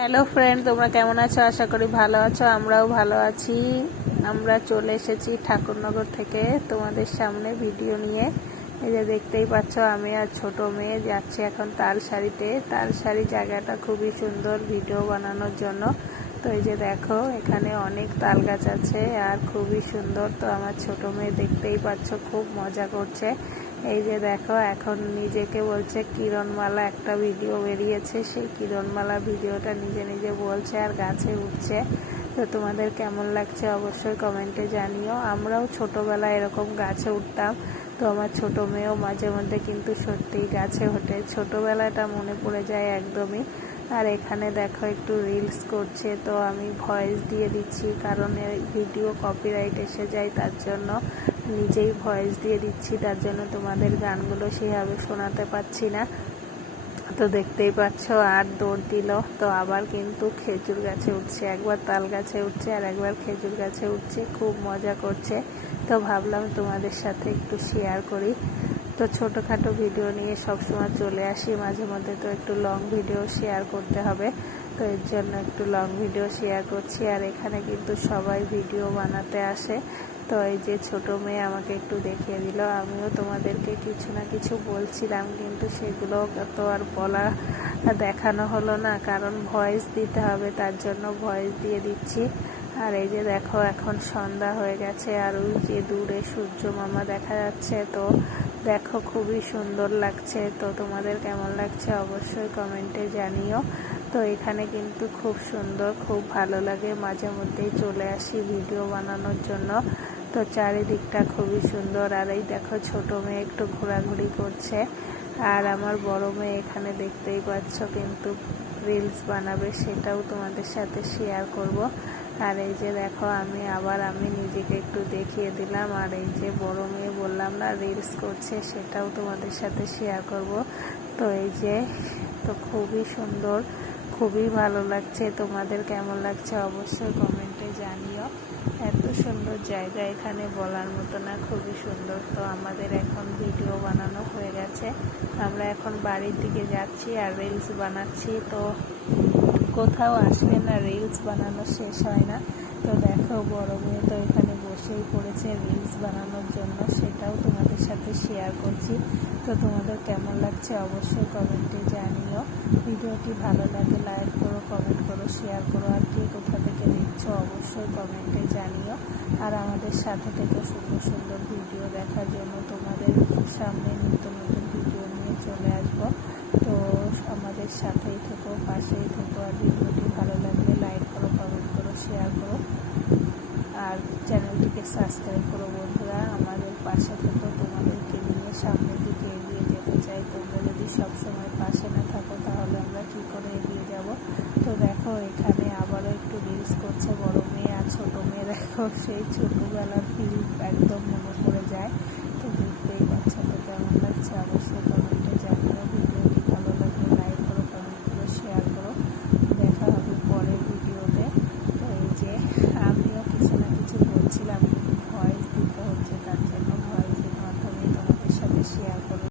Hello friend, তোমরা কেমন আছো? আশা করি ভালো আছো। আমরাও ভালো আছি। আমরা চলে এসেছি ঠাকুরনগর থেকে তোমাদের সামনে ভিডিও নিয়ে। এই যে দেখতেই পাচ্ছ, আমি আর ছোট মেয়ে যাচ্ছি এখন তালসারিতে। তালসারি জায়গাটা খুবই সুন্দর ভিডিও বানানোর জন্য। তো এই যে দেখো, এখানে অনেক তাল গাছ আছে আর খুবই সুন্দর। তো আমার ছোট মেয়ে দেখতেই পাচ্ছ খুব মজা করছে। এই যে দেখো, এখন নিজেকে বলছে কিরণমালা, একটা ভিডিও বেরিয়েছে, সেই কিরণমালা ভিডিওটা নিজে নিজে বলছে আর গাছে উঠছে। তো তোমাদের কেমন লাগছে অবশ্যই কমেন্টে জানিও। আমরাও ছোটোবেলায় এরকম গাছে উঠতাম। তো আমার ছোট মেয়েও মাঝে মধ্যে কিন্তু সত্যিই গাছে ওঠে। ছোটোবেলাটা মনে পড়ে যায় একদমই। আর এখানে দেখো একটু রিলস করছে, তো আমি ভয়েস দিয়ে দিচ্ছি, কারণ এই ভিডিও কপিরাইট এসে যায়, তার জন্য নিজেই ভয়েস দিয়ে দিচ্ছি। তার জন্য তোমাদের গানগুলো সেইভাবে শোনাতে পারছি না। তো দেখতেই পাচ্ছ, আর দৌড় দিল। তো আবার কিন্তু খেজুর গাছে উঠছে, একবার তাল গাছে উঠছে আর একবার খেজুর গাছে উঠছে, খুব মজা করছে। তো ভাবলাম তোমাদের সাথে একটু শেয়ার করি। তো ছোটোখাটো ভিডিও নিয়ে সবসময় চলে আসি, মাঝে মধ্যে তো একটু লং ভিডিও শেয়ার করতে হবে। তো এর জন্য একটু লং ভিডিও শেয়ার করছি। আর এখানে কিন্তু সবাই ভিডিও বানাতে আসে। তো এই যে ছোট মেয়ে আমাকে একটু দেখিয়ে দিল, আমিও তোমাদেরকে কিছু না কিছু বলছিলাম, কিন্তু সেগুলো তো আর বলা দেখানো হলো না, কারণ ভয়েস দিতে হবে, তার জন্য ভয়েস দিয়ে দিচ্ছি। আর এই যে দেখো, এখন সন্ধ্যা হয়ে গেছে আর ওই যে দূরে সূর্য মামা দেখা যাচ্ছে। তো দেখো, খুবই সুন্দর লাগছে। তো তোমাদের কেমন লাগছে অবশ্যই কমেন্টে জানিও। তো এখানে কিন্তু খুব সুন্দর, খুব ভালো লাগে, মাঝে মধ্যেই চলে আসি ভিডিও বানানোর জন্য। তো চারিদিকটা খুবই সুন্দর। আর এই দেখো, ছোট মেয়ে একটু ঘোরাঘুরি করছে আর আমার বড় মেয়ে এখানে দেখতেই পাচ্ছ কিন্তু রিলস বানাবে, সেটাও তোমাদের সাথে শেয়ার করব। আর এই যে দেখো, আমি নিজেকে একটু দেখিয়ে দিলাম। আর এই যে বড় মেয়ে বললাম না রিলস করছে, সেটাও তোমাদের সাথে শেয়ার করব। তো এই যে, তো খুবই সুন্দর, খুবই ভালো লাগছে। তোমাদের কেমন লাগছে অবশ্যই কমেন্টে জানিও। এত সুন্দর জায়গা, এখানে বলার মতো না, খুবই সুন্দর। তো আমাদের এখন ভিডিও বানানো হয়ে গেছে, আমরা এখন বাড়ির দিকে যাচ্ছি আর রিলস বানাচ্ছি। তো কোথাও আসলে না রিলস বানানো শেষ হয় না। তো দেখো, বড় মেয়ে তো এখানে বসেই পড়েছে রিলস বানানোর জন্য, সেটাও তোমাদের সাথে শেয়ার করছি। তো তোমাদের কেমন লাগছে অবশ্যই কমেন্টে জানিও। ভিডিওটি ভালো লাগে লাইক করো, কমেন্ট করো, শেয়ার করো। আর কে কোথা থেকে দেখছো অবশ্যই কমেন্টে জানিও। আর আমাদের সাথে থেকে সুন্দর সুন্দর ভিডিও দেখার জন্য তোমাদের সামনে নিত্য নতুন ভিডিও নিয়ে চলে আসবো। তো আমাদের সাথেই থেকো, পাশেই থেকো। আর ভিডিওটি ভালো লাগলে লাইক করো, কমেন্ট করো, শেয়ার করো আর চ্যানেলটিকে সাবস্ক্রাইব করো। বন্ধুরা, আমাদের পাশে থেকো, তোমাদেরকে নিয়ে সামনের দিকে এগিয়ে যেতে চাই। তোমরা যদি সবসময় পাশে না থাকো তাহলে আমরা কী করে এগিয়ে যাব? তো দেখো, এখানে আবারও একটু রিলস করছে বড় মেয়ে আর ছোটো মেয়ে। দেখো, সেই ছোটোবেলার ফিল একদম মনে পড়ে যায়। তো দেখতেই পাচ্ছ। তো কেমন লাগছে অবশ্যই কমেন্টে জানিও।